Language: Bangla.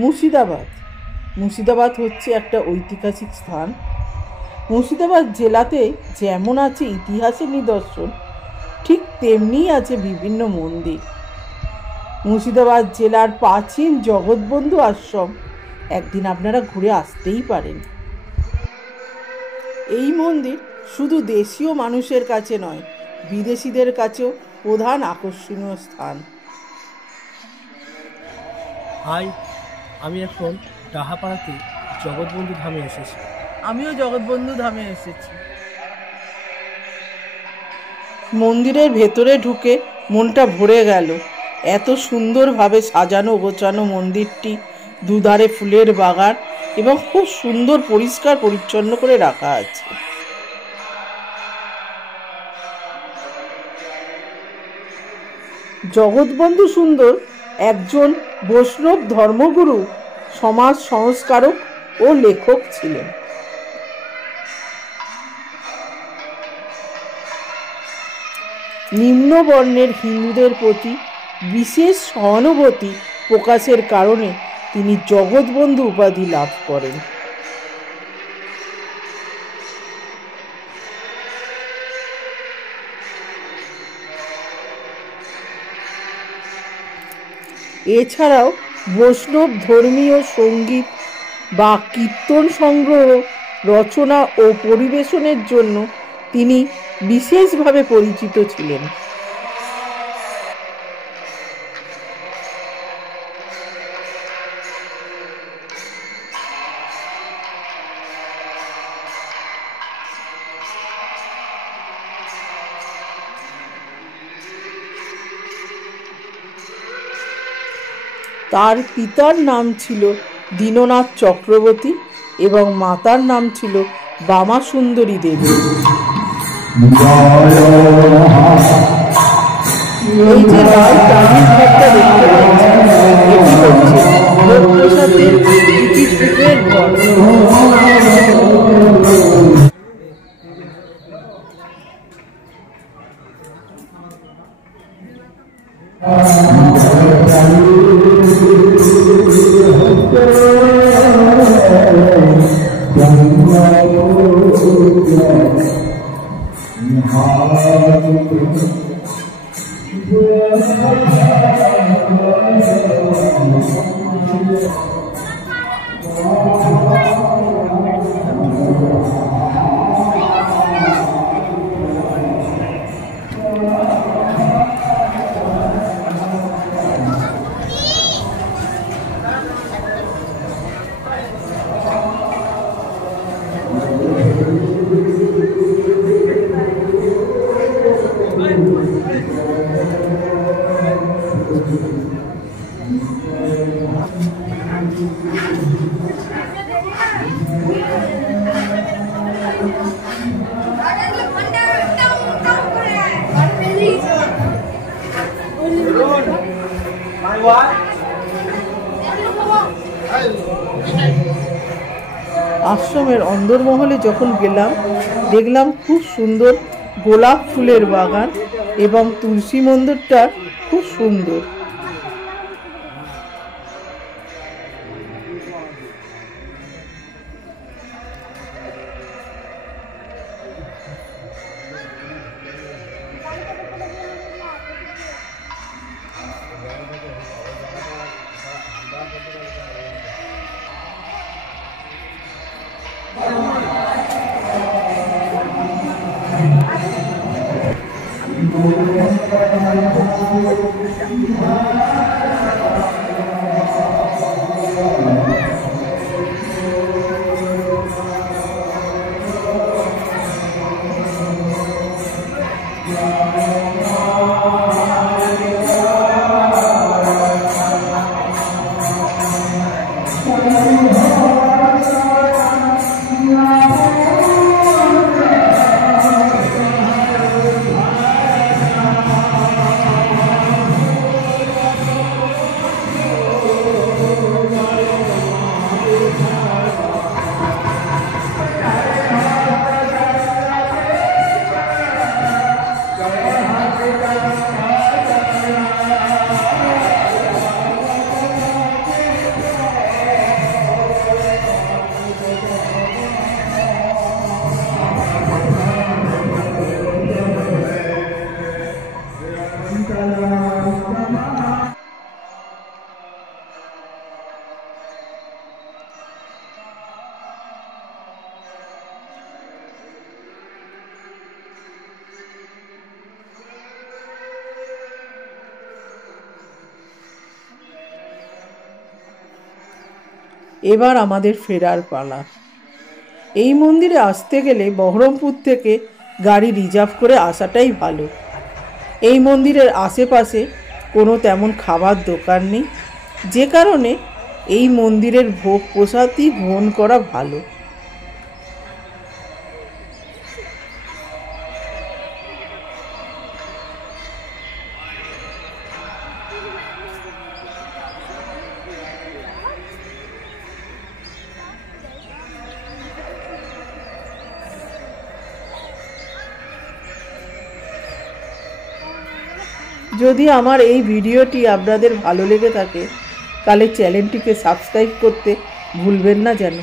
মুর্শিদাবাদ। মুর্শিদাবাদ হচ্ছে একটা ঐতিহাসিক স্থান। মুর্শিদাবাদ জেলাতে যেমন আছে ইতিহাসের নিদর্শন, ঠিক তেমনি আছে বিভিন্ন মন্দির। মুর্শিদাবাদ জেলার প্রাচীন জগৎবন্ধু আশ্রম একদিন আপনারা ঘুরে আসতেই পারেন। এই মন্দির শুধু দেশীয় মানুষের কাছে নয়, বিদেশিদের কাছেও প্রধান আকর্ষণীয় স্থান। হাই, আমি এখন ডাহাপাড়াতে জগৎবন্ধু ধামে এসেছি। আমিও জগৎবন্ধু ধামে এসেছি। মন্দিরের ভেতরে ঢুকে মনটা ভরে গেল। এত সুন্দরভাবে সাজানো গোছানো মন্দিরটি, দুধারে ফুলের বাগান এবং খুব সুন্দর পরিষ্কার পরিচ্ছন্ন করে রাখা আছে। জগৎবন্ধু সুন্দর একজন বৈষ্ণব ধর্মগুরু, সমাজ সংস্কারক ও লেখক ছিলেন। নিম্ন বর্ণের হিন্দুদের প্রতি বিশেষ সহানুভূতি প্রকাশের কারণে তিনি জগৎবন্ধু উপাধি লাভ করেন। এছাড়াও বৈষ্ণব ধর্মীয় সঙ্গীত বা কীর্তন সংগ্রহ, রচনা ও পরিবেশনের জন্য তিনি বিশেষভাবে পরিচিত ছিলেন। তার পিতার নাম ছিল দীননাথ চক্রবর্তী এবং মাতার নাম ছিল বামা সুন্দরী দেবী। এই যে লাল টালির ঘরটা দেখতে পাচ্ছেন, এটি হচ্ছে লোকপ্রসাদের টিকিটের ঘর। আশ্রমের অন্দরমহলে যখন গেলাম, দেখলাম খুব সুন্দর গোলাপ ফুলের বাগান এবং তুলসী মন্দিরটা খুব সুন্দর। এবার আমাদের ফেরার পালা। এই মন্দিরে আসতে গেলে বহরমপুর থেকে গাড়ি রিজার্ভ করে আসাটাই ভালো। এই মন্দিরের আশেপাশে কোনো তেমন খাবার দোকান নেই, যে কারণে এই মন্দিরের ভোগ প্রসাদই গ্রহণ করা ভালো। যদি আমার এই ভিডিওটি আপনাদের ভালো লেগে থাকে তাহলে চ্যানেলটিকে সাবস্ক্রাইব করতে ভুলবেন না যেন।